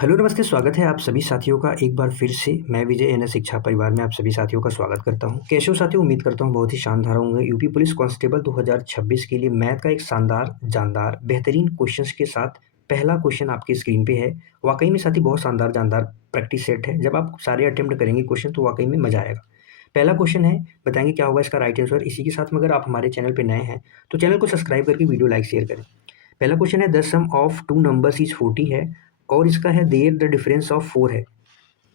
Hello नमस्ते, स्वागत है आप सभी साथियों का एक बार फिर से। मैं विजय एनएस शिक्षा परिवार में आप सभी साथियों का स्वागत करता हूं। कैसे हो साथियों? उम्मीद करता हूं बहुत ही शानदार होंगे। यूपी पुलिस कांस्टेबल 2026 के लिए मैथ का एक शानदार, जानदार, बेहतरीन क्वेश्चंस के साथ पहला क्वेश्चन आपकी स्क्रीन पे है। वाकई में साथी बहुत शानदार, जानदार प्रैक्टिस सेट है। जब आप सारे अटेम्प्ट करेंगे क्वेश्चन तो वाकई में मजा आएगा। पहला क्वेश्चन है, बताएंगे क्या होगा इसका राइट आंसर। इसी के साथ में अगर आप हमारे चैनल पर नए हैं तो चैनल को सब्सक्राइब करके वीडियो लाइक शेयर करें। पहला क्वेश्चन है, the sum of two numbers is 40 है और इसका है देयर द डिफरेंस ऑफ 4 है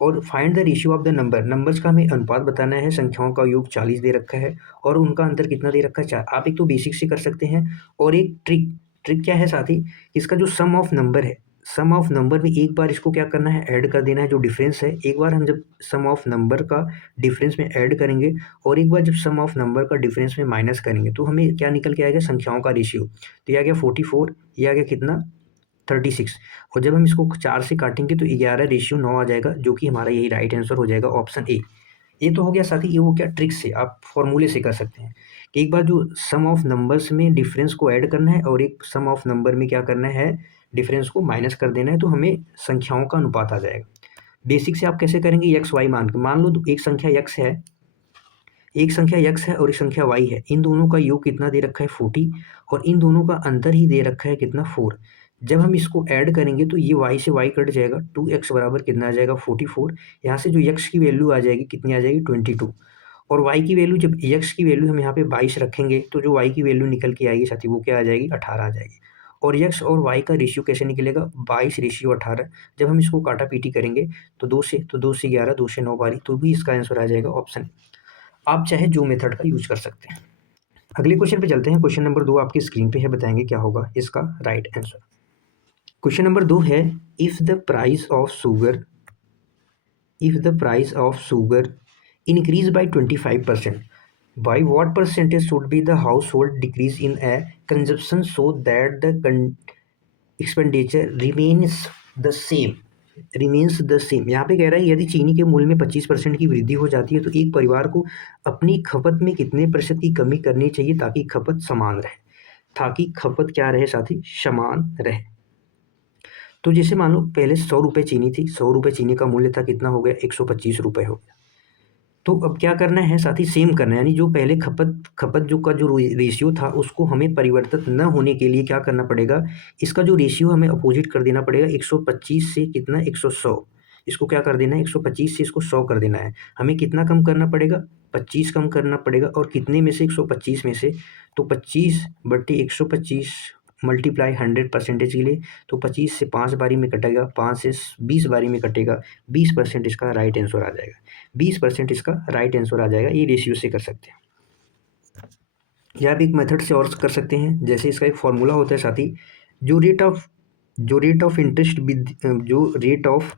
और find the ratio of the numbers का हमें अनुपात बताना है। संख्याओं का योग 40 दे रखा है और उनका अंतर कितना दे रखा है, 4। आप एक तो बेसिक से कर सकते हैं और एक ट्रिक। ट्रिक क्या है साथी? इसका जो सम ऑफ नंबर है, सम ऑफ नंबर में एक बार इसको क्या करना है, ऐड कर देना है। जो डिफरेंस है, एक बार हम जब सम ऑफ नंबर का डिफरेंस में ऐड करेंगे और एक बार जब सम ऑफ नंबर का डिफरेंस में माइनस करेंगे तो हमें क्या निकल के आएगा, संख्याओं का रेशियो। तो ये आ गया 44, ये आ गया कितना, 36। और जब हम इसको 4 से काटेंगे तो 11:9 आ जाएगा, जो कि हमारा यही राइट आंसर हो जाएगा, ऑप्शन ए। ये तो हो गया साथी, ये हो गया ट्रिक से, आप फॉर्मूले से कर सकते हैं कि एक बार जो सम ऑफ नंबर्स में डिफरेंस को ऐड करना है और एक सम ऑफ नंबर में क्या करना है, डिफरेंस को माइनस कर देना है, तो हमें संख्याओं का अनुपात आ जाएगा। बेसिक से आप कैसे करेंगे, एक्स वाई मान लो तो एक संख्या यक्स है, एक संख्या यक्स है और एक संख्या वाई है। इन दोनों का योग कितना दे रखा है, 40, और इन दोनों का अंतर ही दे रखा है कितना, 4। जब हम इसको ऐड करेंगे तो ये y से y कट जाएगा, 2x बराबर कितना आ जाएगा, 44। यहाँ से जो x की वैल्यू आ जाएगी कितनी आ जाएगी, 22। और y की वैल्यू, जब x की वैल्यू हम यहाँ पे 22 रखेंगे तो जो y की वैल्यू निकल के आएगी साथी, वो क्या आ जाएगी, 18 आ जाएगी। और x और y का रेशियो कैसे निकलेगा, 22:18। जब हम इसको काटा पीटी करेंगे तो 2 से 11, 2 से 9 बारी, तो भी इसका आंसर आ जाएगा ऑप्शन। आप चाहे जो मेथड का यूज कर सकते हैं। अगले क्वेश्चन पे चलते हैं। क्वेश्चन नंबर 2 आपकी स्क्रीन पे है, बताएंगे क्या होगा इसका राइट आंसर। क्वेश्चन नंबर 2 है, if the price of sugar increase by 25%, by what percentage should be the household decrease in a consumption so that the expenditure remains the same। यहाँ पे कह रहा है यदि चीनी के मूल्य में 25% की वृद्धि हो जाती है तो एक परिवार को अपनी खपत में कितने प्रतिशत की कमी करनी चाहिए ताकि खपत समान रहे। ताकि खपत क्या रहे साथी, समान रहे। तो जैसे मान लो पहले 100 रुपये चीनी थी, 100 रुपये चीनी का मूल्य था, कितना हो गया, 125 रुपये हो गया। तो अब क्या करना है साथी, सेम करना है, यानी जो पहले खपत जो का जो रेशियो था उसको हमें परिवर्तित न होने के लिए क्या करना पड़ेगा, इसका जो रेशियो हमें अपोजिट कर देना पड़ेगा। 125 से कितना, 100, इसको क्या कर देना है, 125 से इसको 100 कर देना है। हमें कितना कम करना पड़ेगा, 25 कम करना पड़ेगा। और कितने में से, 125 में से। तो 25/125 मल्टीप्लाई 100% के लिए, तो 25 से 5 बारी में कटेगा, 5 से 20 बारी में कटेगा, 20% इसका राइट आंसर आ जाएगा। 20% इसका राइट आंसर आ जाएगा। ये रेशियो से कर सकते हैं या आप एक मेथड से और कर सकते हैं। जैसे इसका एक फॉर्मूला होता है साथी, जो रेट ऑफ इंटरेस्ट, जो रेट ऑफ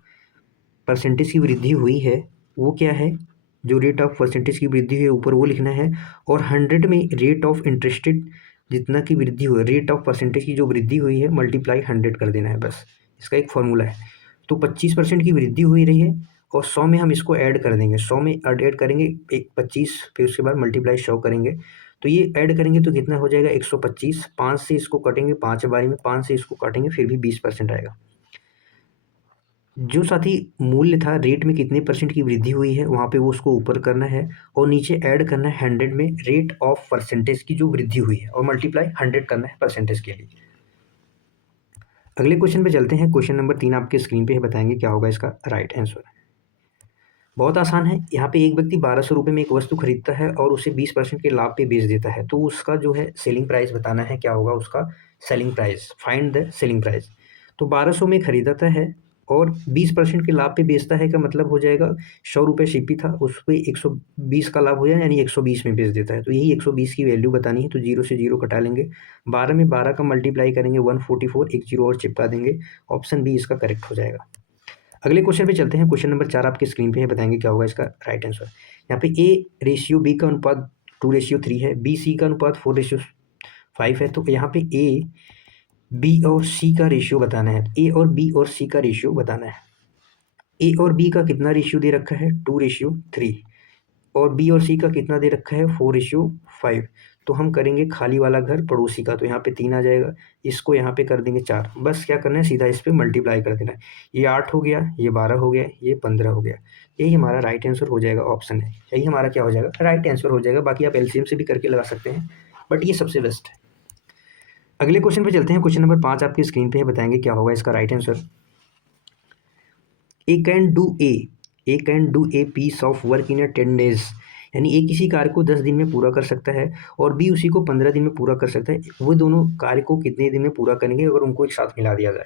परसेंटेज की वृद्धि हुई है वो क्या है, जो रेट ऑफ परसेंटेज की वृद्धि है ऊपर वो लिखना है, और 100 में रेट ऑफ इंटरेस्टेड जितना की वृद्धि हुई, रेट ऑफ परसेंटेज की जो वृद्धि हुई है मल्टीप्लाई 100 कर देना है, बस। इसका एक फॉर्मूला है। तो 25% की वृद्धि हुई रही है और 100 में हम इसको ऐड कर देंगे, 100 में ऐड करेंगे एक 25, फिर उसके बाद मल्टीप्लाई 100 करेंगे। तो ये ऐड करेंगे तो कितना हो जाएगा, 125। 5 से इसको कटेंगे 5 बारी में, 5 से इसको काटेंगे फिर भी 20% आएगा। जो साथी मूल्य था, रेट में कितने परसेंट की वृद्धि हुई है वहाँ पे वो उसको ऊपर करना है और नीचे ऐड करना है 100 में रेट ऑफ परसेंटेज की जो वृद्धि हुई है और मल्टीप्लाई 100 करना है परसेंटेज के लिए। अगले क्वेश्चन पे चलते हैं। क्वेश्चन नंबर 3 आपके स्क्रीन पे है, बताएंगे क्या होगा इसका राइट आंसर। बहुत आसान है। यहाँ पे एक व्यक्ति 1200 रुपये में एक वस्तु खरीदता है और उसे 20% के लाभ पे बेच देता है, तो उसका जो है सेलिंग प्राइस बताना है, क्या होगा उसका selling price, find the selling price. तो 1200 में खरीदाता है और 20% के लाभ पे बेचता है, का मतलब हो जाएगा 100 रुपये सीपी था, उस पर 120 का लाभ हो जाए, यानी 120 में बेच देता है। तो यही 120 की वैल्यू बतानी है, तो 0 से 0 कटा लेंगे, 12 में 12 का मल्टीप्लाई करेंगे 144, एक 0 और चिपका देंगे, ऑप्शन बी इसका करेक्ट हो जाएगा। अगले क्वेश्चन पे चलते हैं। क्वेश्चन नंबर 4 आपकी स्क्रीन पे है, बताएंगे क्या होगा इसका राइट आंसर। यहाँ पे ए रेशियो बी का अनुपात 2:3 है, बी सी का अनुपात 4:5 है। तो यहाँ पे ए बी और सी का रेशियो बताना है, ए और बी और सी का रेशियो बताना है। ए और बी का कितना रेशियो दे रखा है, 2:3, और बी और सी का कितना दे रखा है, 4:5। तो हम करेंगे खाली वाला घर पड़ोसी का, तो यहाँ पे 3 आ जाएगा, इसको यहाँ पे कर देंगे 4। बस क्या करना है, सीधा इस पे मल्टीप्लाई कर देना है। ये 8 हो गया, ये 12 हो गया, ये 15 हो गया। यही हमारा राइट आंसर हो जाएगा, ऑप्शन है यही हमारा क्या हो जाएगा, राइट आंसर हो जाएगा। बाकी आप एलसीएम से भी करके लगा सकते हैं, बट ये सबसे बेस्ट है। अगले क्वेश्चन पे चलते हैं। क्वेश्चन नंबर 5 आपकी स्क्रीन पे है, बताएंगे क्या होगा इसका right answer. A can do a piece of work in 10 days, यानी ए किसी कार्य को 10 दिन में पूरा कर सकता है और बी उसी को 15 दिन में पूरा कर सकता है। वो दोनों कार्य को कितने दिन में पूरा करेंगे अगर उनको एक साथ मिला दिया जाए।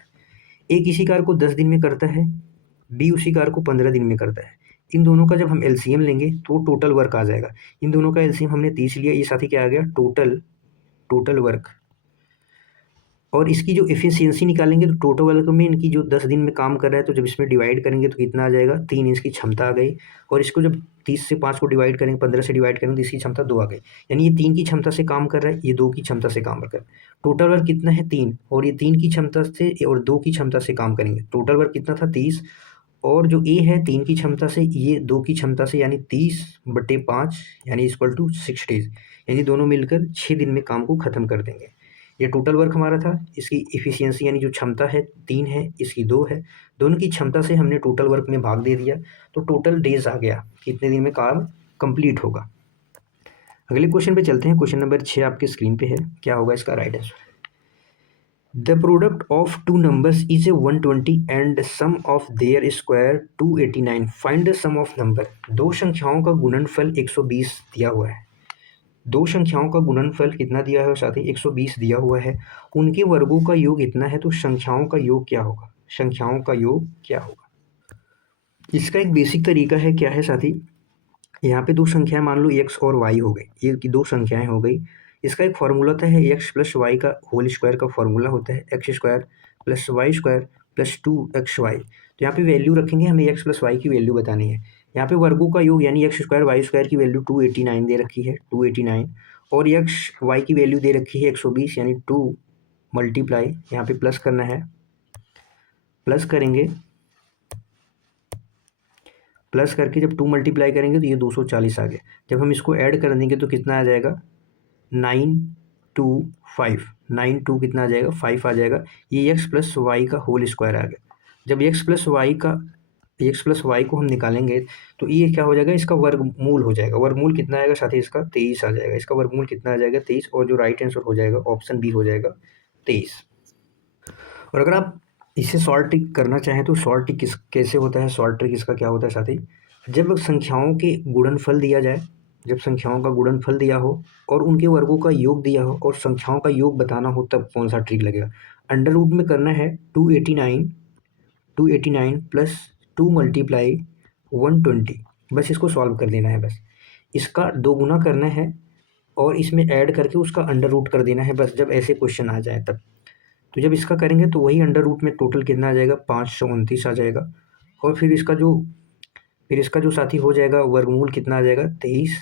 ए किसी कार्य को 10 दिन में करता है, बी उसी कार्य को 15 दिन में करता है। इन दोनों का जब हम एलसीएम लेंगे तो टोटल वर्क आ जाएगा। इन दोनों का एलसीएम हमने 30 लिया, ये साथ ही क्या आ गया, टोटल वर्क। और इसकी जो एफिशिएंसी निकालेंगे तो टोटल वर्क में इनकी जो 10 दिन में काम कर रहा है, तो जब इसमें डिवाइड करेंगे तो कितना आ जाएगा, 3 इसकी क्षमता आ गई। और इसको जब 30 से 5 को डिवाइड करेंगे, 15 से डिवाइड करेंगे तो इसकी क्षमता 2 आ गई। यानी ये 3 की क्षमता से काम कर रहा है, ये 2 की क्षमता से काम कर रहा है। टोटल वर्क कितना है, 3, और ये 3 की क्षमता से और 2 की क्षमता से काम करेंगे। टोटल वर्क कितना था, 30, और जो ए है 3 की क्षमता से, ये 2 की क्षमता से, यानी 30/5 यानी इक्वल टू 6 डेज, यानी दोनों मिलकर 6 दिन में काम को ख़त्म कर देंगे। ये टोटल वर्क हमारा था। इसकी एफिशिएंसी यानी जो क्षमता है 3 है, इसकी 2 है। दोनों की क्षमता से हमने टोटल वर्क में भाग दे दिया, तो टोटल डेज आ गया, कितने दिन में काम कंप्लीट होगा। अगले क्वेश्चन पे चलते हैं। क्वेश्चन नंबर 6 आपके स्क्रीन पे है, क्या होगा इसका right answer. The product of two numbers is a 120 and sum of their square 289, find the sum of number. दो संख्याओं का गुणनफल 120 दिया हुआ है। दो संख्याओं का गुणनफल कितना दिया है, साथ ही 120 दिया हुआ है। उनके वर्गों का योग इतना है, तो संख्याओं का योग क्या होगा, संख्याओं का योग क्या होगा। इसका एक बेसिक तरीका है, क्या है साथी, यहाँ पे दो संख्याएं मान लो x और y हो गई, ये की दो संख्याएं हो गई। इसका एक फॉर्मूला होता है x प्लस वाई का होल स्क्वायर का फॉर्मूला होता है x square plus y square plus 2xy। तो यहाँ पे वैल्यू रखेंगे, हमें x प्लस वाई की वैल्यू बतानी है। यहाँ पे वर्गों का योग यानी x स्क्वायर वाई स्क्वायर की वैल्यू 289 दे रखी है, 289, और x वाई की वैल्यू दे रखी है 120, यानी 2 मल्टीप्लाई, यहाँ पे प्लस करना है, प्लस करेंगे, प्लस करके जब 2 मल्टीप्लाई करेंगे तो ये 240 आ गया। जब हम इसको ऐड कर देंगे तो कितना आ जाएगा, 925, 92 कितना आ जाएगा, 5 आ जाएगा। ये x प्लस वाई का होल स्क्वायर आ गया। जब x प्लस वाई को हम निकालेंगे तो ये क्या हो जाएगा, इसका वर्गमूल हो जाएगा। वर्गमूल कितना आएगा साथ ही, इसका 23 आ जाएगा। इसका वर्गमूल कितना आ जाएगा, 23, और जो राइट आंसर हो जाएगा ऑप्शन बी हो जाएगा 23। और अगर आप इसे सॉल्व ट्रिक करना चाहें तो सॉल्व ट्रिक कैसे होता है, सॉल्व ट्रिक इसका क्या होता है साथी, जब संख्याओं के गुणनफल दिया जाए, जब संख्याओं का गुणनफल दिया हो और उनके वर्गों का योग दिया हो और संख्याओं का योग बताना हो, तब कौन सा ट्रिक लगेगा। अंडर रूट में करना है 289 प्लस 2 मल्टीप्लाई 120, बस इसको सॉल्व कर देना है। बस इसका 2 गुना करना है और इसमें ऐड करके उसका अंडर रूट कर देना है, बस जब ऐसे क्वेश्चन आ जाए तब। तो जब इसका करेंगे तो वही अंडर रूट में टोटल कितना आ जाएगा, 529 आ जाएगा। और फिर इसका जो साथी हो जाएगा वर्गमूल कितना आ जाएगा, 23।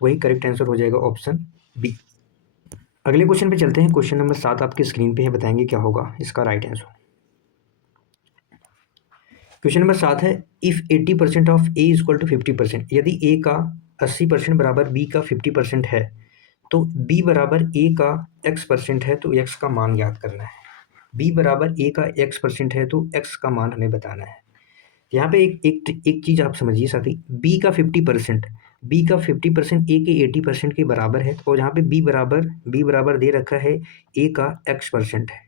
तो वही करेक्ट आंसर हो जाएगा ऑप्शन बी। अगले क्वेश्चन पे चलते हैं। क्वेश्चन नंबर 7 आपके स्क्रीन पे है, बताएंगे क्या होगा इसका राइट आंसर। क्वेश्चन नंबर 7 है, if 80% of A equal to 50%, यदि ए का 80% बराबर बी का 50% है, तो बी बराबर ए का x% है, तो x का मान ज्ञात करना है। b बराबर a का x% है, तो x का मान हमें बताना है। यहाँ पे एक चीज़ आप समझिए साथी, b का 50% a के 80% के बराबर है, और जहाँ पे b बराबर दे रखा है a का x% है,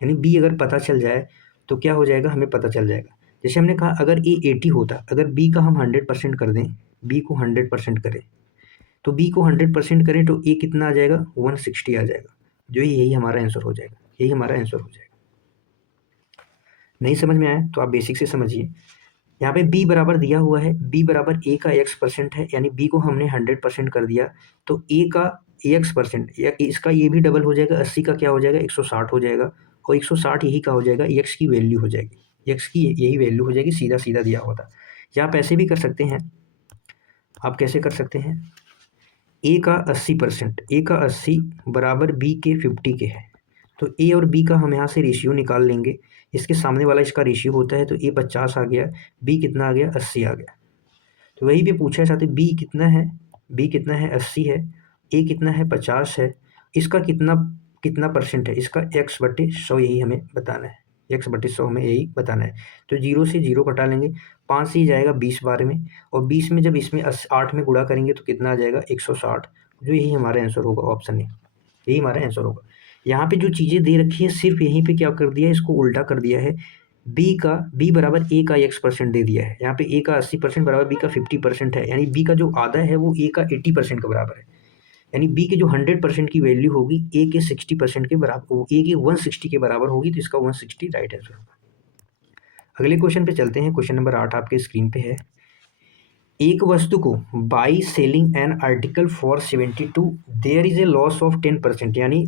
यानी b अगर पता चल जाए तो क्या हो जाएगा, हमें पता चल जाएगा। जैसे हमने कहा अगर a 80 होता, अगर b का हम 100% कर दें, b को 100% करें, तो b को 100% करें तो a कितना आ जाएगा, 160 आ जाएगा। जो यही हमारा आंसर हो जाएगा, यही हमारा आंसर हो जाएगा। नहीं समझ में आया तो आप बेसिक से समझिए। यहाँ पे b बराबर दिया हुआ है, b बराबर a का x% है, यानी b को हमने 100% कर दिया, तो a का x%, या इसका ये भी डबल हो जाएगा, 80 का क्या हो जाएगा, 160 हो जाएगा, और 160 यही का हो जाएगा, x की वैल्यू हो जाएगी, x की यही वैल्यू हो जाएगी, सीधा सीधा दिया होता। या आप ऐसे भी कर सकते हैं, आप कैसे कर सकते हैं, a का 80%, a का 80 बराबर b के 50 के है, तो a और b का हम यहाँ से रेशियो निकाल लेंगे। इसके सामने वाला इसका रेशियो होता है, तो a 50 आ गया, b कितना आ गया, 80 आ गया। तो वही पे पूछा है साथ ही b कितना है, 80 है, ए कितना है 50 है, इसका कितना कितना परसेंट है, इसका x/100 यही हमें बताना है, x/100 हमें यही बताना है। तो 0 से 0 कटा लेंगे, 5 से ही जाएगा 20 बार में, और 20 में जब इसमें 8 में गुणा करेंगे तो कितना आ जाएगा 160, जो यही हमारा आंसर होगा ऑप्शन ए, यही हमारा आंसर होगा। यहाँ पे जो चीज़ें दे रखी है सिर्फ यहीं पे क्या कर दिया है, इसको उल्टा कर दिया है, बी बराबर ए का x% दे दिया है। यहाँ पे ए का 80% बराबर बी का 50% है, यानी बी का जो आधा है वो ए का 80% के बराबर है, यानी बी के जो 100% की वैल्यू होगी ए के 60% के बराबर, ए के 160 के बराबर होगी, तो इसका 160 राइट आंसर होगा। अगले क्वेश्चन पे चलते हैं। क्वेश्चन नंबर 8 आपके स्क्रीन पे है। एक वस्तु को by selling an article for 72 there is a loss of 10%, यानी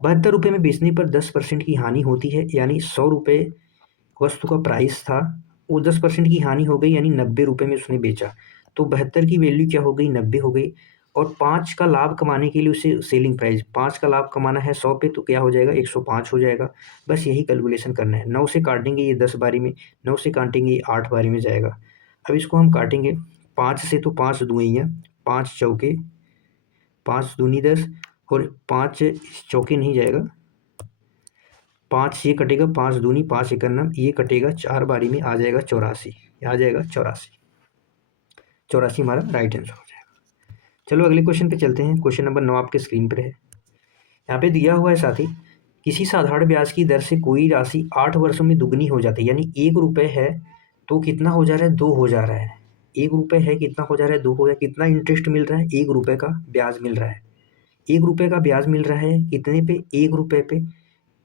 72 रुपये में बेचने पर 10% की हानि होती है, यानी 100 रुपये वस्तु का प्राइस था, वो 10% की हानि हो गई, यानी 90 रुपये में उसने बेचा, तो 72 की वैल्यू क्या हो गई 90 हो गई, और 5 का लाभ कमाने के लिए उसे सेलिंग प्राइस 5 का लाभ कमाना है 100 पे, तो क्या हो जाएगा 105 हो जाएगा। बस यही कैलकुलेशन करना है। 9 से काटेंगे ये 10 बारी में, 9 से काटेंगे ये 8 बारी में जाएगा। अब इसको हम काटेंगे 5 से, तो 5 दुइयाँ 5 चौके 5 दूनी 10, और 5 चौके नहीं जाएगा, 5 ये कटेगा, 5 दूनी 5 इकन्ना, ये कटेगा 4 बारी में, आ जाएगा 84, आ जाएगा 84, 84 हमारा राइट आंसर हो जाएगा। चलो अगले क्वेश्चन पे चलते हैं। क्वेश्चन नंबर 9 आपके स्क्रीन पर है। यहाँ पे दिया हुआ है साथी, किसी साधारण ब्याज की दर से कोई राशि 8 वर्षों में दुगनी हो जाती है, यानी 1 रुपये है तो कितना हो जा रहा है 2 हो जा रहा है, 1 रुपये है कितना हो जा रहा है 2 हो रहा है, कितना इंटरेस्ट मिल रहा है 1 रुपये का ब्याज मिल रहा है, 1 रुपये का ब्याज मिल रहा है कितने पे 1 रुपये पे,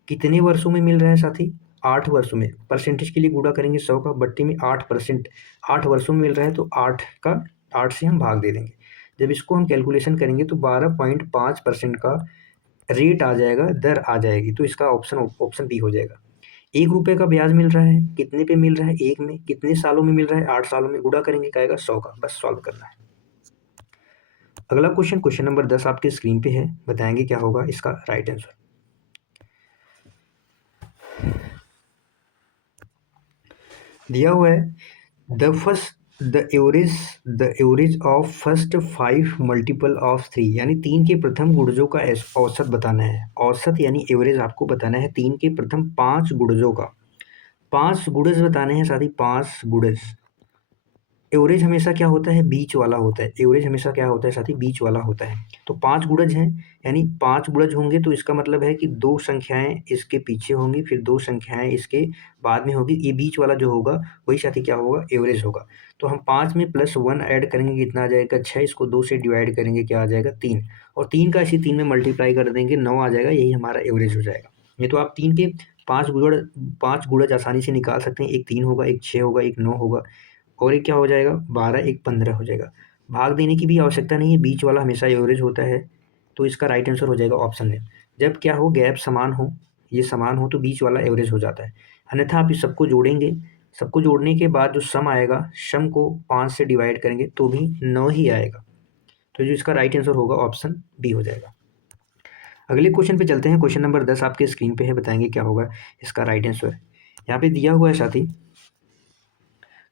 कितने वर्षों में मिल रहा है साथी 8 वर्षों में, परसेंटेज के लिए गुणा करेंगे 100 का, बट्टी में 8%, 8 वर्षों में मिल रहा है तो 8 से हम भाग दे देंगे। जब इसको हम कैलकुलेशन करेंगे तो 12.5% का रेट आ जाएगा, दर आ जाएगी, तो इसका ऑप्शन बी हो जाएगा। 1 रुपये का ब्याज मिल रहा है, कितने पे मिल रहा है 1 में, कितने सालों में मिल रहा है 8 सालों में, गुणा करेंगे क्या आएगा 100 का, बस सॉल्व करना है। अगला क्वेश्चन, क्वेश्चन नंबर 10 आपके स्क्रीन पे है, बताएंगे क्या होगा इसका राइट आंसर। दिया हुआ है the average of first 5 multiple of 3, यानी 3 के प्रथम गुणजों का औसत बताना है, औसत यानी एवरेज आपको बताना है 3 के प्रथम 5 गुणजों का, 5 गुणज बताने हैं साथी, 5 गुणज। एवरेज हमेशा क्या होता है बीच वाला होता है, एवरेज हमेशा क्या होता है साथी बीच वाला होता है। तो 5 गुणज हैं, यानी 5 गुणज होंगे तो इसका मतलब है कि 2 संख्याएं इसके पीछे होंगी, फिर 2 संख्याएं इसके बाद में होगी, ये बीच वाला जो होगा वही साथी क्या होगा एवरेज होगा। तो हम 5 में +1 ऐड करेंगे कितना आ जाएगा 6, इसको 2 से डिवाइड करेंगे क्या आ जाएगा 3, और 3 का इसी 3 में मल्टीप्लाई कर देंगे 9 आ जाएगा, यही हमारा एवरेज हो जाएगा। ये तो आप 3 के 5 गुणज आसानी से निकाल सकते हैं, एक 3 होगा, एक 6 होगा, एक 9 होगा, और एक क्या हो जाएगा 12, एक 15 हो जाएगा। भाग देने की भी आवश्यकता नहीं है, बीच वाला हमेशा एवरेज होता है, तो इसका राइट आंसर हो जाएगा ऑप्शन ए। जब क्या हो गैप समान हो, ये समान हो तो बीच वाला एवरेज हो जाता है, अन्यथा आप इस सबको जोड़ेंगे, सबको जोड़ने के बाद जो सम आएगा, सम को 5 से डिवाइड करेंगे तो भी 9 ही आएगा, तो जो इसका राइट आंसर होगा ऑप्शन बी हो जाएगा। अगले क्वेश्चन पे चलते हैं। क्वेश्चन नंबर 10 आपके स्क्रीन पे है, बताएंगे क्या होगा इसका राइट आंसर। यहाँ पे दिया हुआ है साथी,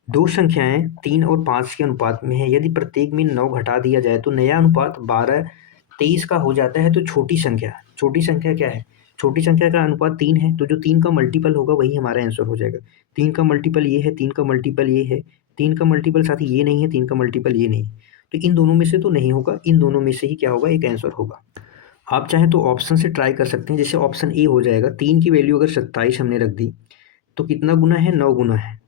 2 संख्याएं 3 और 5 के अनुपात में है, यदि प्रत्येक में 9 घटा दिया जाए तो नया अनुपात 12:23 का हो जाता है, तो छोटी संख्या क्या है, छोटी संख्या का अनुपात 3 है, तो जो 3 का मल्टीपल होगा वही हमारा आंसर हो जाएगा। 3 का मल्टीपल ये है, 3 का मल्टीपल ये है, 3 का मल्टीपल साथी ये नहीं है, 3 का मल्टीपल ये नहीं, तो इन दोनों में से तो नहीं होगा, इन दोनों में से ही क्या होगा एक आंसर होगा। आप चाहें तो ऑप्शन से ट्राई कर सकते हैं, जैसे ऑप्शन ए हो जाएगा, 3 की वैल्यू अगर 27 हमने रख दी तो कितना गुना है 9 गुना है,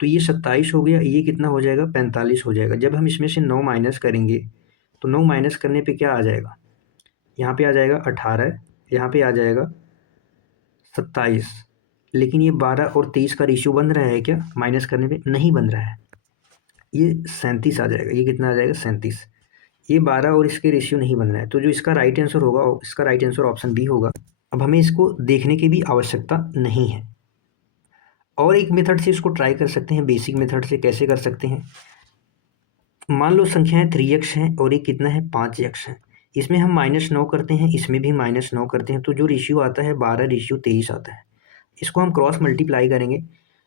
तो ये 27 हो गया, ये कितना हो जाएगा 45 हो जाएगा। जब हम इसमें से 9 माइनस करेंगे तो 9 माइनस करने पे क्या आ जाएगा, यहाँ पे आ जाएगा 18, यहाँ पे आ जाएगा 27, लेकिन ये 12 और 23 का रेशियो बन रहा है क्या, माइनस करने पे नहीं बन रहा है, ये 37 आ जाएगा, ये कितना आ जाएगा 37, ये 12 और इसके रेशियो नहीं बन रहा है, तो जो इसका राइट आंसर होगा, इसका राइट आंसर ऑप्शन बी होगा। अब हमें इसको देखने की भी आवश्यकता नहीं है, और एक मेथड से इसको ट्राई कर सकते हैं, बेसिक मेथड से। कैसे कर सकते हैं, मान लो संख्याएं 3x हैं और ये कितना है 5x है, इसमें हम -9 करते हैं, इसमें भी -9 करते हैं, तो जो रेशियो आता है 12:23 आता है। इसको हम क्रॉस मल्टीप्लाई करेंगे,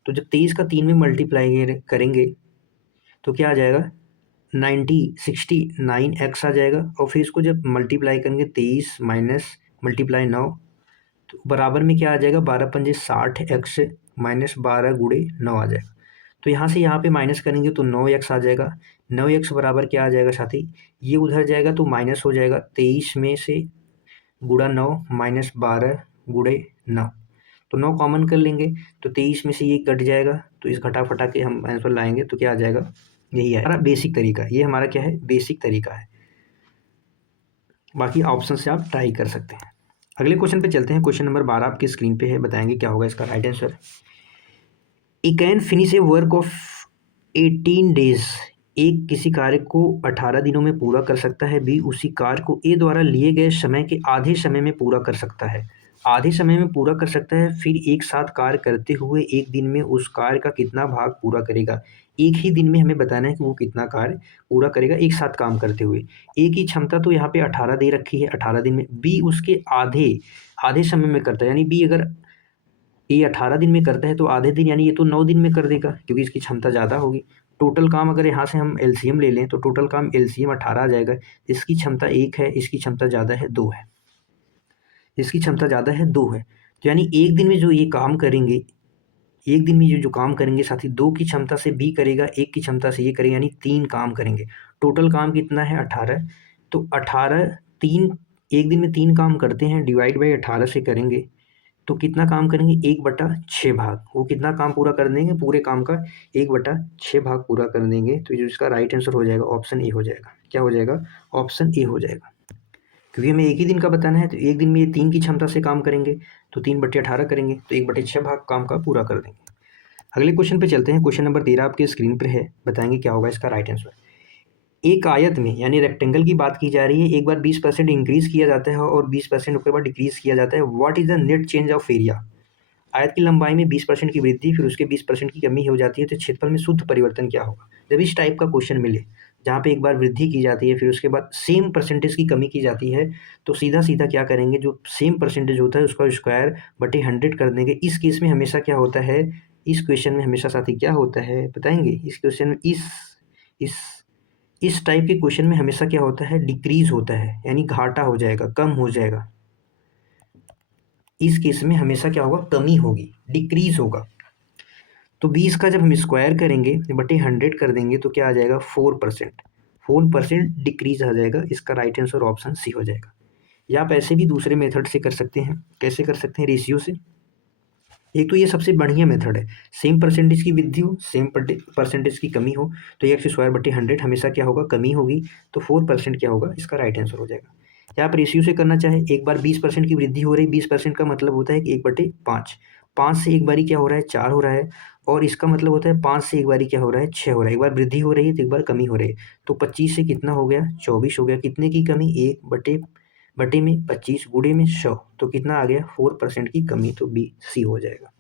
तो जब 23 का 3 में मल्टीप्लाई करेंगे तो क्या आ जाएगा 69x आ जाएगा और फिर इसको जब मल्टीप्लाई करेंगे 23 माइनस मल्टीप्लाई 9 तो बराबर में क्या आ जाएगा 12×5 = 60x माइनस 12 × 9 आ जाएगा। तो यहाँ से यहाँ पे माइनस करेंगे तो 9x आ जाएगा। 9x बराबर क्या आ जाएगा साथी, ये उधर जाएगा तो माइनस हो जाएगा 23 में से गुणा 9 माइनस 12 × 9 तो 9 कॉमन कर लेंगे तो 23 में से ये कट जाएगा तो इस घटा फटा के हम आंसर लाएंगे तो क्या आ जाएगा, यही है हमारा बेसिक तरीका। ये हमारा क्या है, बेसिक तरीका है। बाकी ऑप्शन से आप ट्राई कर सकते हैं। अगले क्वेश्चन पे चलते हैं। क्वेश्चन नंबर 12 आपकी स्क्रीन पे है, बताएंगे क्या होगा इसका right answer. A can finish A work of 18 days, एक किसी कार्य को 18 दिनों में पूरा कर सकता है। बी उसी कार्य को ए द्वारा लिए गए समय के आधे समय में पूरा कर सकता है। आधे समय में पूरा कर सकता है, फिर एक साथ कार्य करते हुए एक दिन में उस कार्य का कितना भाग पूरा करेगा। एक ही दिन में हमें बताना है कि वो कितना कार्य पूरा करेगा एक साथ काम करते हुए। ए की क्षमता तो यहाँ पे 18 दे रखी है, 18 दिन में। बी उसके आधे समय में करता है, यानी बी अगर ये 18 दिन में करता है तो आधे दिन यानी ये तो 9 दिन में कर देगा क्योंकि इसकी क्षमता ज़्यादा होगी। टोटल काम अगर यहाँ से हम एलसीएम ले लें तो टोटल काम एलसीएम 18 आ जाएगा। इसकी क्षमता 1 है, इसकी क्षमता ज़्यादा है 2 है, इसकी क्षमता ज़्यादा है 2 है। तो यानी एक दिन में जो ये काम करेंगे, एक दिन में जो काम करेंगे साथी 2 की क्षमता से बी करेगा, 1 की क्षमता से ये करेगा, यानी 3 काम करेंगे। टोटल काम कितना है 18। तो 18 3 एक दिन में 3 काम करते हैं, डिवाइड बाई 18 से करेंगे तो कितना काम करेंगे 1/6 भाग। वो कितना काम पूरा कर देंगे, पूरे काम का 1/6 भाग पूरा कर देंगे। तो जो इसका राइट आंसर हो जाएगा ऑप्शन ए हो जाएगा। क्या हो जाएगा, ऑप्शन ए हो जाएगा। क्योंकि हमें एक ही दिन का बताना है तो एक दिन में ये 3 की क्षमता से काम करेंगे तो 3/18 करेंगे तो 1/6 भाग काम का पूरा कर देंगे। अगले क्वेश्चन पे चलते हैं। क्वेश्चन नंबर 13 आपके स्क्रीन पर है, बताएंगे क्या होगा इसका राइट आंसर। एक आयत में यानी रेक्टेंगल की बात की जा रही है, एक बार 20% इंक्रीज किया जाता है और 20% उसके बाद डिक्रीज किया जाता है। What is the net change of area. आयत की लंबाई में 20% की वृद्धि फिर उसके 20% की कमी हो जाती है तो क्षेत्रफल में शुद्ध परिवर्तन क्या होगा। जब इस टाइप का क्वेश्चन मिले जहाँ पे एक बार वृद्धि की जाती है फिर उसके बाद सेम परसेंटेज की कमी की जाती है तो सीधा सीधा क्या करेंगे, जो सेम परसेंटेज होता है उसका स्क्वायर बटे 100 कर देंगे। इस केस में हमेशा क्या होता है, इस क्वेश्चन में हमेशा साथी क्या होता है बताएंगे। इस क्वेश्चन में इस इस टाइप के क्वेश्चन में हमेशा क्या होता है, डिक्रीज होता है, यानी घाटा हो जाएगा, कम हो जाएगा। इस केस में हमेशा क्या होगा, कमी होगी, डिक्रीज होगा। तो 20 का जब हम स्क्वायर करेंगे बटे 100 कर देंगे तो क्या आ जाएगा 4% डिक्रीज आ जाएगा। इसका राइट आंसर ऑप्शन सी हो जाएगा। या आप ऐसे भी दूसरे मेथड से कर सकते हैं। कैसे कर सकते हैं, रेशियो से। एक तो ये सबसे बढ़िया मेथड है, सेम परसेंटेज की वृद्धि हो सेम परसेंटेज की कमी हो तो एक्स स्क्वायर बटे 100 हमेशा क्या होगा, कमी होगी। तो 4% क्या होगा, इसका राइट आंसर हो जाएगा। या आप रेशियो से करना चाहें, एक बार 20% की वृद्धि हो रही, 20% का मतलब होता है कि 1/5, 5 से एक बारी क्या हो रहा है 4 हो रहा है, और इसका मतलब होता है 5 से एक बारी क्या हो रहा है 6 हो रहा है। एक बार वृद्धि हो रही है तो एक बार कमी हो रही है। तो 25 से कितना हो गया 24 हो गया। कितने की कमी, 1/बटे में 25 गुणे में 100 तो कितना आ गया 4% की कमी। तो बी सी हो जाएगा।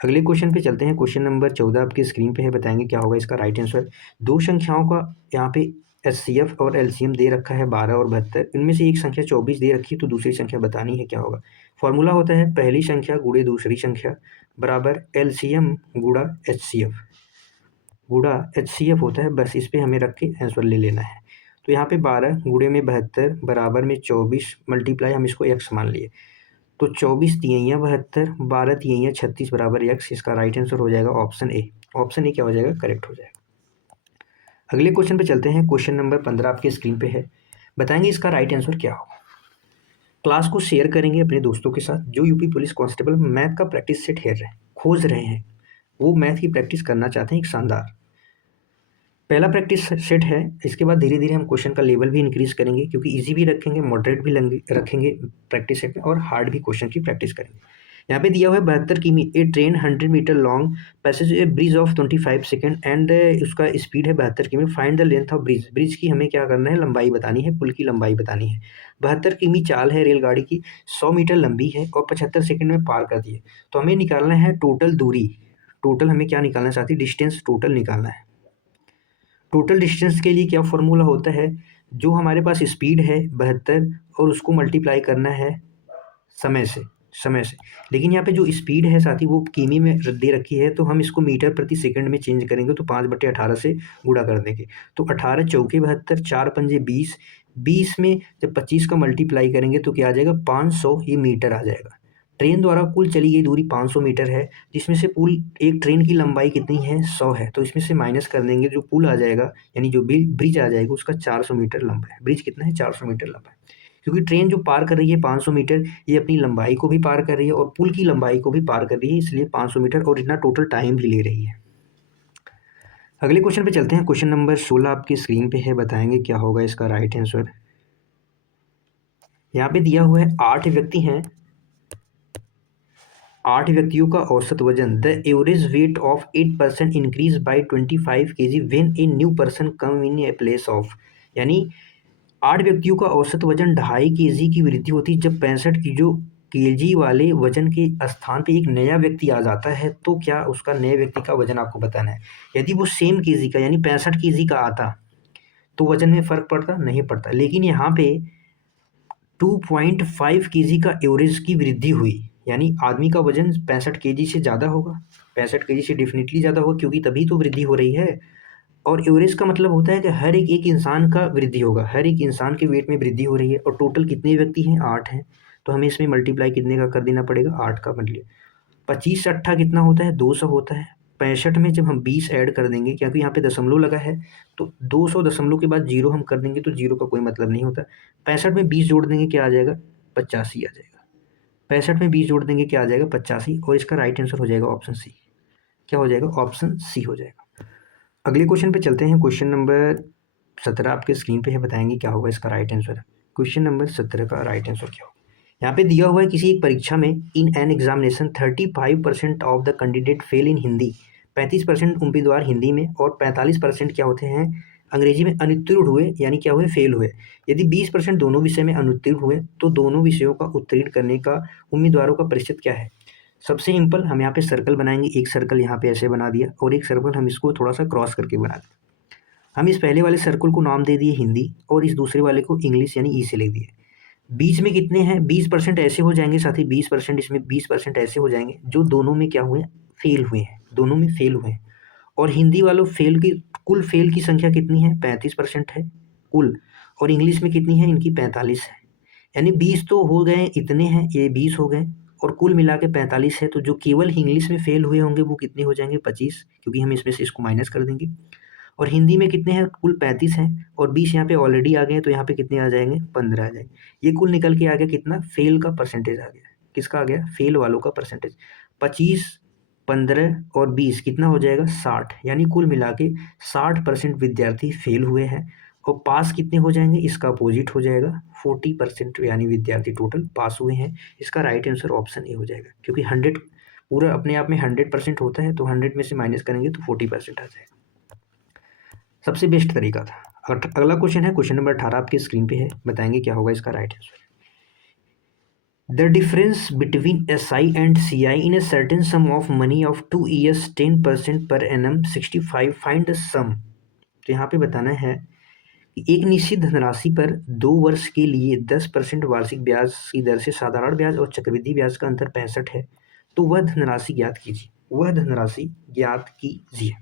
अगले क्वेश्चन पे चलते हैं। क्वेश्चन नंबर 14 आपकी स्क्रीन पे है, बताएंगे क्या होगा इसका राइट आंसर। दो संख्याओं का यहाँ पे एचसीएफ और एलसीएम दे रखा है 12 और 72। इनमें से एक संख्या 24 दे रखी है तो दूसरी संख्या बतानी है, क्या होगा। फॉर्मूला होता है पहली संख्या गुणे दूसरी संख्या बराबर एलसीएम गुणा एचसीएफ होता है। बस इस पे हमें रख के आंसर ले लेना है। तो यहाँ पे 12 गुणे में 72 बराबर में 24 मल्टीप्लाई हम इसको एक्स मान लिए तो 24 तिहैया 72, 12 तिहैया 36 बराबर एक्स। इसका राइट आंसर हो जाएगा ऑप्शन ए। ऑप्शन ए क्या हो जाएगा, करेक्ट हो जाएगा। अगले क्वेश्चन पे चलते हैं। क्वेश्चन नंबर 15 आपके स्क्रीन पे है, बताएंगे इसका राइट आंसर क्या होगा। क्लास को शेयर करेंगे अपने दोस्तों के साथ जो यूपी पुलिस कांस्टेबल मैथ का प्रैक्टिस सेट खोज रहे हैं। वो मैथ की प्रैक्टिस करना चाहते हैं एक शानदार। पहला प्रैक्टिस सेट है। इसके बाद धीरे धीरे हम क्वेश्चन का लेवल भी इंक्रीज करेंगे क्योंकि इजी भी रखेंगे, मॉडरेट भी रखेंगे प्रैक्टिस सेट में, और हार्ड भी क्वेश्चन की प्रैक्टिस करेंगे। यहाँ पे दिया हुआ है 72 किमी a train 100 metre long passage a bridge of 25 second and उसका स्पीड है 72 किमी। Find the length of bridge. Bridge की हमें क्या करना है, लंबाई बतानी है, पुल की लंबाई बतानी है। 72 किमी चाल है रेलगाड़ी की, 100 मीटर लंबी है और 75 सेकेंड में पार कर दिए। तो हमें निकालना है टोटल दूरी। टोटल हमें क्या निकालना है साथी, डिस्टेंस टोटल निकालना है। टोटल डिस्टेंस के लिए क्या फॉर्मूला होता है, जो हमारे पास स्पीड है 72 और उसको मल्टीप्लाई करना है समय से। समय से। लेकिन यहाँ पे जो स्पीड है साथी वो किमी में दे रखी है, तो हम इसको मीटर प्रति सेकंड में चेंज करेंगे, तो 5/18 से गुणा कर देंगे। तो 18 चौके 72, 4 पंजे 20, 20 में जब 25 का मल्टीप्लाई करेंगे तो क्या आ जाएगा, 500 ये मीटर आ जाएगा। ट्रेन द्वारा कुल चली गई दूरी 500 मीटर है, जिसमें से पुल एक ट्रेन की लंबाई कितनी है, 100 है, तो इसमें से माइनस कर देंगे, जो पुल आ जाएगा यानी जो ब्रिज आ जाएगा उसका 400 मीटर लंबा है। ब्रिज कितना है, 400 मीटर लंबा है। क्योंकि ट्रेन जो पार कर रही है 500 मीटर, ये अपनी लंबाई को भी पार कर रही है और पुल की लंबाई को भी पार कर रही है, इसलिए 500 मीटर और इतना टोटल टाइम भी ले रही है। अगले क्वेश्चन पे चलते हैं। क्वेश्चन नंबर 16 आपकी स्क्रीन पे है, बताएंगे क्या होगा इसका राइट आंसर। यहाँ पे दिया हुआ है 8 व्यक्ति हैं, 8 व्यक्तियों का औसत वजन, the average weight of 8% increase by 25 kg when a new person come in a place of. यानी 8 व्यक्तियों का औसत वजन 2.5 kg की वृद्धि होती है जब 65 किलो केजी वाले वजन के स्थान पे एक नया व्यक्ति आ जाता है, तो क्या उसका नए व्यक्ति का वजन आपको बताना है। यदि वो सेम केजी का यानी 65 केजी का आता तो वजन में फर्क पड़ता, नहीं पड़ता। लेकिन यहाँ पे 2.5 केजी का एवरेज की वृद्धि हुई, यानी आदमी का वजन 65 केजी से ज़्यादा होगा, 65 केजी से डेफिनेटली ज़्यादा होगा, क्योंकि तभी तो वृद्धि हो रही है। और एवरेज का मतलब होता है कि हर एक इंसान का वृद्धि होगा, हर एक इंसान के वेट में वृद्धि हो रही है। और टोटल कितने व्यक्ति हैं, 8 हैं, तो हमें इसमें मल्टीप्लाई कितने का कर देना पड़ेगा, 8 का मतलब 25 से 8 कितना होता है, 200 होता है। 65 में जब हम 20 ऐड कर देंगे, क्योंकि यहाँ पे दशमलव लगा है, तो 200 दशमलव के बाद जीरो हम कर देंगे, तो जीरो का कोई मतलब नहीं होता। 65 में 20 जोड़ देंगे, क्या आ जाएगा, 85 आ जाएगा। 65 में 20 जोड़ देंगे, क्या आ जाएगा, 85, और इसका राइट आंसर हो जाएगा ऑप्शन सी। क्या हो जाएगा, ऑप्शन सी हो जाएगा। अगले क्वेश्चन पे चलते हैं। क्वेश्चन नंबर 17 आपके स्क्रीन पे है, बताएंगे क्या होगा इसका राइट आंसर। क्वेश्चन नंबर 17 का राइट आंसर क्या होगा। यहाँ पे दिया हुआ है किसी एक परीक्षा में, in an examination 35% of the candidate fail in Hindi. 35% उम्मीदवार हिंदी में और 45% क्या होते हैं, अंग्रेजी में अनुत्तीर्ण हुए, यानी क्या हुए, फेल हुए। यदि 20% दोनों विषय में अनुत्तीर्ण हुए तो दोनों विषयों का उत्तीर्ण करने का उम्मीदवारों का प्रतिशत क्या है। सबसे सिंपल, हम यहाँ पे सर्कल बनाएंगे, एक सर्कल यहाँ पे ऐसे बना दिया और एक सर्कल हम इसको थोड़ा सा क्रॉस करके बना दिया। हम इस पहले वाले सर्कल को नाम दे दिए हिंदी और इस दूसरे वाले को इंग्लिश यानी ई से लिख दिए। बीच में कितने हैं, 20% ऐसे हो जाएंगे साथी, 20% इसमें, 20% ऐसे हो जाएंगे जो दोनों में क्या हुए, फेल हुए हैं, दोनों में फेल हुए हैं। और हिंदी वालों फेल की कुल फेल की संख्या कितनी है, 35% है कुल, और इंग्लिश में कितनी है, इनकी 45 है। यानी 20 तो हो गए, इतने हैं, ये 20 हो गए और कुल मिला के 45 है। तो जो केवल इंग्लिश में फेल हुए होंगे वो कितने हो जाएंगे, 25, क्योंकि हम इसमें से इसको माइनस कर देंगे। और हिंदी में कितने हैं, कुल 35 हैं और 20 यहाँ पे ऑलरेडी आ गए हैं, तो यहाँ पे कितने आ जाएंगे, 15 आ जाएंगे। ये कुल निकल के आ गया कितना, फेल का परसेंटेज आ गया। किसका आ गया, फेल वालों का परसेंटेज। 25, 15 और 20 कितना हो जाएगा, 60। यानी कुल मिला के 60% विद्यार्थी फेल हुए हैं और पास कितने हो जाएंगे, इसका अपोजिट हो जाएगा, 40% यानी विद्यार्थी टोटल पास हुए हैं। इसका राइट आंसर ऑप्शन ए हो जाएगा, क्योंकि 100 पूरा अपने आप में 100% होता है, तो 100 में से माइनस करेंगे तो 40% आ जाएगा। सबसे बेस्ट तरीका था। अगला क्वेश्चन है, क्वेश्चन नंबर 18 आपकी स्क्रीन पे है, बताएंगे क्या होगा इसका right answer. The difference between SI and CI in a certain some of money of 2 years 10% per annum 65, find the सम। तो यहाँ पे बताना है कि एक निश्चित धनराशि पर 2 वर्ष के लिए 10% वार्षिक ब्याज की दर से साधारण ब्याज और चक्रवृद्धि ब्याज का अंतर 65 है, तो वह धनराशि ज्ञात कीजिए, वह धनराशि ज्ञात कीजिए।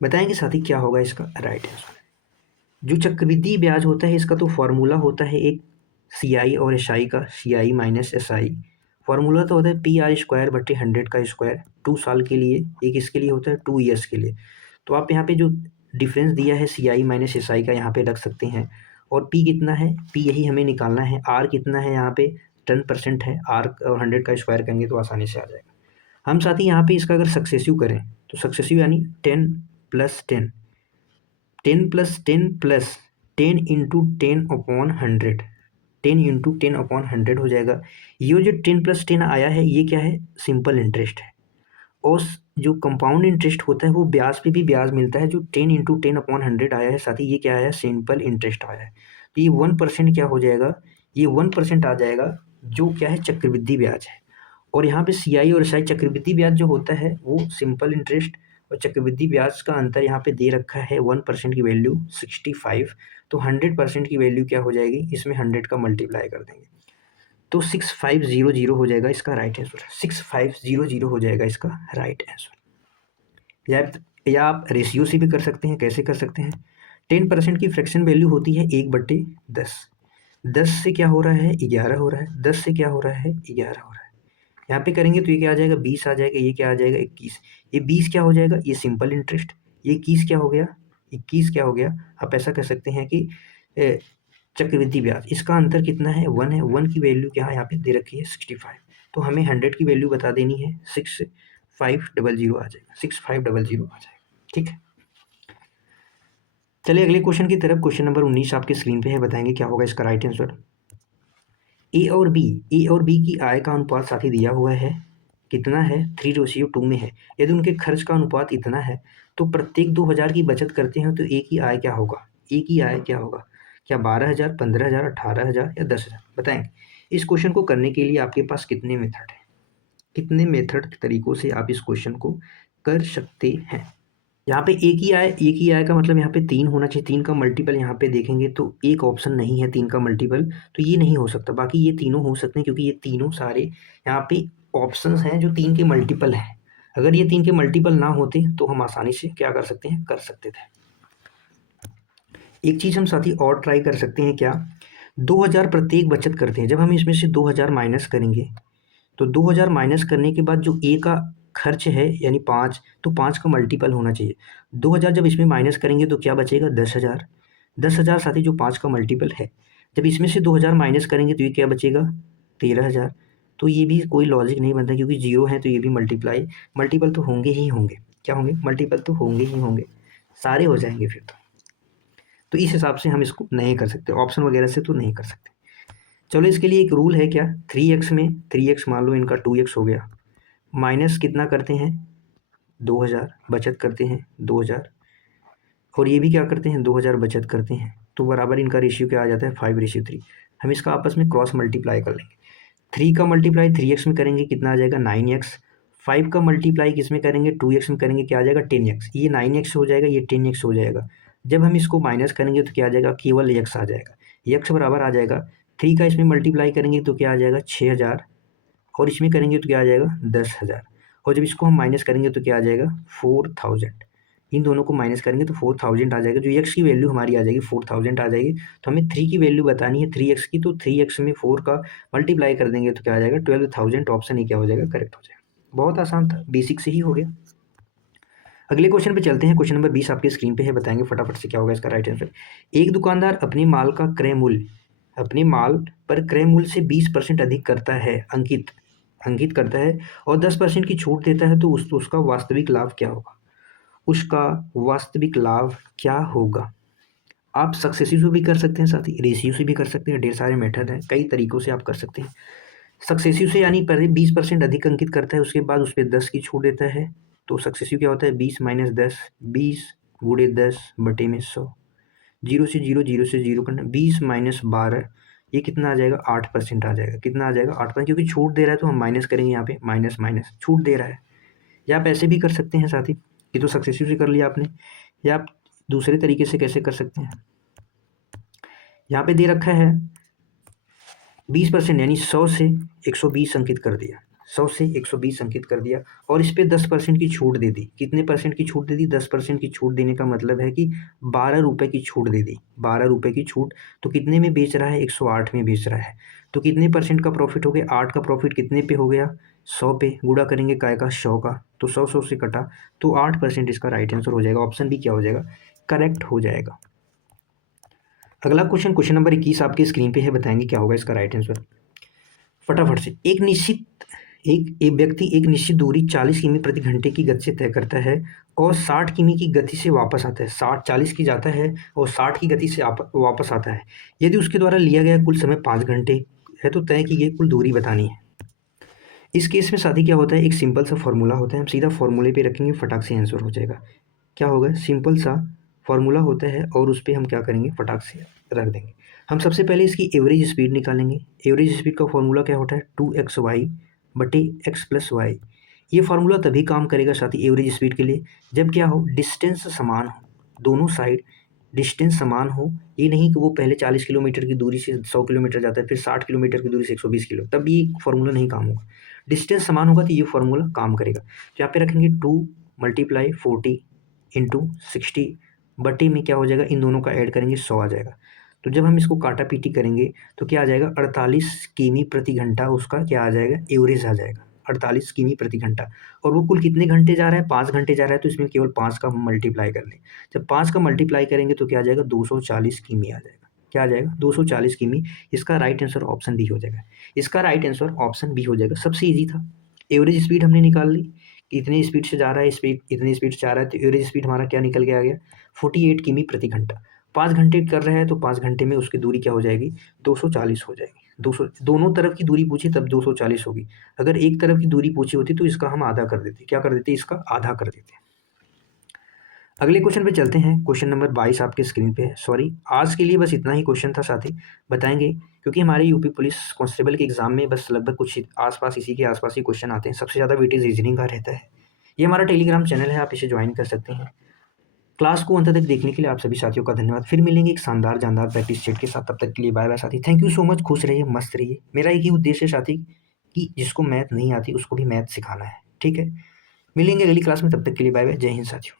बताएंगे साथी क्या होगा इसका राइट आंसर। जो चक्रवृद्धि ब्याज होता है इसका तो फॉर्मूला होता है एक CI और SI का, CI माइनस SI। फॉर्मूला तो होता है PR² बटे 100 का स्क्वायर, 2 साल के लिए, एक इसके लिए होता है 2 ईयर्स के लिए। तो आप यहाँ पे जो डिफरेंस दिया है CI माइनस SI का यहाँ पे रख सकते हैं। और P कितना है, P यही हमें निकालना है। R कितना है, यहाँ पे 10% है, R और 100 का स्क्वायर करेंगे तो आसानी से आ जाएगा। हम साथ ही यहाँ पे इसका अगर सक्सेसिव करें तो सक्सेसिव यानी 10 + 10, 10 + 10 + 10 × 10/100, 10 × 10/100 हो जाएगा। ये जो 10 + 10 आया है ये क्या है, सिंपल इंटरेस्ट है। और जो कंपाउंड इंटरेस्ट होता है वो ब्याज पे भी ब्याज मिलता है। जो 10 × 10/100 आया है साथ ही ये क्या आया है, सिंपल इंटरेस्ट आया है। तो ये 1% क्या हो जाएगा, ये 1% आ जाएगा, जो क्या है, चक्रवृद्धि ब्याज है। और यहाँ पे CI और SI, चक्रवृद्धि ब्याज जो होता है वो सिंपल इंटरेस्ट और चक्रवृद्धि ब्याज का अंतर यहाँ पे दे रखा है 1% की वैल्यू 65, तो 100% की वैल्यू क्या हो जाएगी, इसमें 100 का मल्टीप्लाई कर देंगे। तो 6500 हो जाएगा इसका राइट आंसर। 6500 हो जाएगा इसका राइट आंसर। या आप रेशियो से भी कर सकते हैं। कैसे कर सकते हैं? 10% की फ्रैक्शन वैल्यू होती है 1/10। 10 से क्या हो रहा है? 11 हो रहा है। 10 से क्या हो रहा है? 11 हो रहा है। यहाँ पे करेंगे तो ये क्या आ जाएगा? 20 आ जाएगा। ये क्या आ जाएगा? 21। ये 20 क्या हो जाएगा? ये सिंपल इंटरेस्ट। ये 21 क्या हो गया? 21 क्या हो गया? आप ऐसा कह सकते हैं कि चक्रवृद्धि ब्याज। इसका अंतर कितना है? 1 है। 1 की वैल्यू क्या है यहाँ पे दे रखी है? 65। तो हमें 100 की वैल्यू बता देनी है। 6500 आ जाएगा। 6500 आ जाएगा। ठीक है, चलिए अगले क्वेश्चन की तरफ। क्वेश्चन नंबर 19 आपके स्क्रीन पे है। बताएंगे क्या होगा इसका राइट आंसर। ए और बी की आय का अनुपात साथी दिया हुआ है। कितना है? 3:2 में है। यदि उनके खर्च का अनुपात इतना है तो प्रत्येक 2000 की बचत करते हैं तो ए की आय क्या होगा? ए की आय क्या होगा? क्या 12,000, 15,000, 18,000 या 10,000? बताएंगे। इस क्वेश्चन को करने के लिए आपके पास कितने मेथड है? कितने मेथड तरीकों से आप इस क्वेश्चन को कर सकते हैं? यहाँ पे एक ही आय का मतलब यहाँ पे 3 होना चाहिए। 3 का मल्टीपल यहाँ पे देखेंगे तो एक ऑप्शन नहीं है 3 का मल्टीपल, तो ये नहीं हो सकता। बाकी ये तीनों हो सकते हैं क्योंकि ये तीनों सारे यहाँ पे ऑप्शंस हैं जो 3 के मल्टीपल हैं। अगर ये 3 के मल्टीपल ना होते तो हम आसानी से क्या कर सकते हैं? कर सकते थे। एक चीज़ हम साथी और ट्राई कर सकते हैं। क्या? 2000 प्रत्येक बचत करते हैं। जब हम इसमें से 2000 माइनस करेंगे तो 2000 माइनस करने के बाद जो ए का खर्च है यानी 5, तो 5 का मल्टीपल होना चाहिए। 2000 जब इसमें माइनस करेंगे तो क्या बचेगा? 10,000। 10,000 साथी जो 5 का मल्टीपल है। जब इसमें से 2000 माइनस करेंगे तो ये क्या बचेगा? 13,000। तो ये भी कोई लॉजिक नहीं बनता क्योंकि जीरो है तो ये भी मल्टीपल तो होंगे ही होंगे। क्या होंगे? मल्टीपल तो होंगे ही होंगे। सारे हो जाएंगे फिर तो इस हिसाब से हम इसको नहीं कर सकते। ऑप्शन वगैरह से तो नहीं कर सकते। चलो इसके लिए एक रूल है। क्या? 3x में 3x मान लो इनका 2x हो गया। माइनस कितना करते हैं? 2000 बचत करते हैं 2000, और ये भी क्या करते हैं? 2000 बचत करते हैं। तो बराबर इनका रेशियो क्या आ जाता है? 5:3। हम इसका आपस में क्रॉस मल्टीप्लाई कर लेंगे। 3 का मल्टीप्लाई 3x में करेंगे कितना आ जाएगा? 9x। 5 का मल्टीप्लाई किस में करेंगे? 2x में करेंगे क्या आ जाएगा? 10x। ये 9x हो जाएगा, ये 10x हो जाएगा। जब हम इसको माइनस करेंगे तो क्या आ जाएगा? केवल x आ जाएगा। x बराबर आ जाएगा 3 का इसमें मल्टीप्लाई करेंगे तो क्या आ जाएगा? 6000, और इसमें करेंगे तो क्या आ जाएगा? 10,000। और जब इसको हम माइनस करेंगे तो क्या आ जाएगा? 4,000। इन दोनों को माइनस करेंगे तो 4,000 आ जाएगा। जो x की वैल्यू हमारी आ जाएगी 4,000 आ जाएगी। तो हमें 3 की वैल्यू बतानी है 3x की, तो 3x में 4 का मल्टीप्लाई कर देंगे तो क्या आ जाएगा? 12,000। ऑप्शन ही क्या हो जाएगा? करेक्ट हो जाएगा। बहुत आसान था, बेसिक से ही हो गया। अगले क्वेश्चन पे चलते हैं। क्वेश्चन नंबर 20 आपके स्क्रीन पे है। बताएंगे फटाफट से क्या होगा इसका राइट आंसर। एक दुकानदार अपने माल का क्रय मूल्य अपने माल पर क्रय मूल्य से 20% अधिक करता है, अंकित करता है, और 10% की छूट देता है तो उसका वास्तविक लाभ क्या होगा? उसका वास्तविक लाभ क्या होगा? आप सक्सेसिव से भी कर सकते हैं, साथ ही रेशियो से भी कर सकते हैं। ढेर सारे मेथड हैं, कई तरीकों से आप कर सकते हैं। सक्सेसिव से यानी पहले 20% अधिक अंकित करता है, उसके बाद उस पर 10 की छूट देता है। तो सक्सेसिव क्या होता है? 20 माइनस 10, 20 गुणे 10 बटे में 100। जीरो से जीरो करना। 20 माइनस 12, ये कितना आ जाएगा? 8% आ जाएगा। कितना आ जाएगा? 8%, क्योंकि छूट दे रहा है तो हम माइनस करेंगे। यहाँ पे माइनस माइनस छूट दे रहा है। या आप ऐसे भी कर सकते हैं साथी, ये तो सक्सेसिव से कर लिया आपने। या आप दूसरे तरीके से कैसे कर सकते हैं? यहाँ पे दे रखा है 20% यानी 100 से 120 अंकित कर दिया। 100 से 120 अंकित कर दिया और इस पे 10% की छूट दे दी। कितने परसेंट की छूट दे दी? 10% की छूट देने का मतलब है कि 12 रुपये की छूट दे दी। 12 रुपये की छूट। तो कितने में बेच रहा है? 108 में बेच रहा है। तो कितने परसेंट का प्रॉफिट हो गया? 8 का प्रॉफिट कितने पे हो गया? 100 पे। गुणा करेंगे काय का? 100 का। तो 100 से कटा तो 8% इसका राइट आंसर हो जाएगा। ऑप्शन भी क्या हो जाएगा? करेक्ट हो जाएगा। अगला क्वेश्चन, क्वेश्चन नंबर 21 आपकी स्क्रीन पे है। बताएंगे क्या होगा इसका राइट आंसर फटाफट से। एक व्यक्ति एक निश्चित दूरी 40 किमी प्रति घंटे की गति से तय करता है और 60 किमी की गति से वापस आता है। 40 की जाता है और 60 की गति से वापस आता है। यदि उसके द्वारा लिया गया कुल समय 5 घंटे है तो तय की गई कुल दूरी बतानी है। इस केस में साथी क्या होता है? एक सिंपल सा फॉर्मूला होता है। हम सीधा फॉर्मूले पे रखेंगे, फटाक से आंसर हो जाएगा। क्या होगा? सिंपल सा फॉर्मूला होता है और उस पर हम क्या करेंगे? फटाक से रख देंगे। हम सबसे पहले इसकी एवरेज स्पीड निकालेंगे। एवरेज स्पीड का फॉर्मूला क्या होता है? 2xy बटे x प्लस वाई। ये फार्मूला तभी काम करेगा साथी एवरेज स्पीड के लिए जब क्या हो? डिस्टेंस समान हो, दोनों साइड डिस्टेंस समान हो, ये नहीं कि वो पहले 40 किलोमीटर की दूरी से 100 किलोमीटर जाता है, फिर 60 किलोमीटर की दूरी से 120 किलो, तब ये फॉर्मूला नहीं काम होगा। डिस्टेंस समान होगा तो ये फॉर्मूला काम करेगा। तो यहाँ पे रखेंगे 2 × 40 × 60 बटे में क्या हो जाएगा, इन दोनों का ऐड करेंगे 100 आ जाएगा। तो जब हम इसको काटा-पीटी करेंगे तो क्या आ जाएगा, 48 किमी प्रति घंटा उसका क्या आ जाएगा, एवरेज आ जाएगा, 48 किमी प्रति घंटा। और वो कुल कितने घंटे जा रहा है, 5 घंटे जा रहा है, तो इसमें केवल 5 का हम मल्टीप्लाई कर लें। जब 5 का मल्टीप्लाई करेंगे तो क्या आ जाएगा, 240 किमी आ जाएगा। क्या आ जाएगा, 240 किमी। इसका राइट आंसर ऑप्शन बी हो जाएगा। इसका राइट आंसर ऑप्शन बी हो जाएगा। सबसे ईज़ी था। एवरेज स्पीड हमने निकाल ली कि इतनी स्पीड से जा रहा है, स्पीड इतनी स्पीड से जा रहा है, तो एवरेज स्पीड हमारा क्या निकल के आ गया, 48 किमी प्रति घंटा। 5 घंटे कर रहा है तो 5 घंटे में उसकी दूरी क्या हो जाएगी, 240 हो जाएगी। 200 दोनों तरफ की दूरी पूछी तब 240 होगी। अगर एक तरफ की दूरी पूछी होती तो इसका हम आधा कर देते। क्या कर देते, इसका आधा कर देते। अगले क्वेश्चन पे चलते हैं। क्वेश्चन नंबर 22 आपके स्क्रीन पे है। सॉरी, आज के लिए बस इतना ही क्वेश्चन था साथी। बताएंगे क्योंकि हमारे यूपी पुलिस कांस्टेबल के एग्जाम में बस लगभग कुछ आसपास इसी के आसपास ही क्वेश्चन आते हैं। सबसे ज़्यादा वेटेज रीजनिंग का रहता है। ये हमारा टेलीग्राम चैनल है, आप इसे ज्वाइन कर सकते हैं। क्लास को अंत तक देखने के लिए आप सभी साथियों का धन्यवाद। फिर मिलेंगे एक शानदार जानदार प्रैक्टिस सेट के साथ। तब तक के लिए बाय बाय साथी। Thank you so much. खुश रहिए, मस्त रहिए। मेरा एक ही उद्देश्य है साथी कि जिसको मैथ नहीं आती उसको भी मैथ सिखाना है। ठीक है, मिलेंगे अगली क्लास में। तब तक के लिए बाय बाय। जय हिंद साथियों।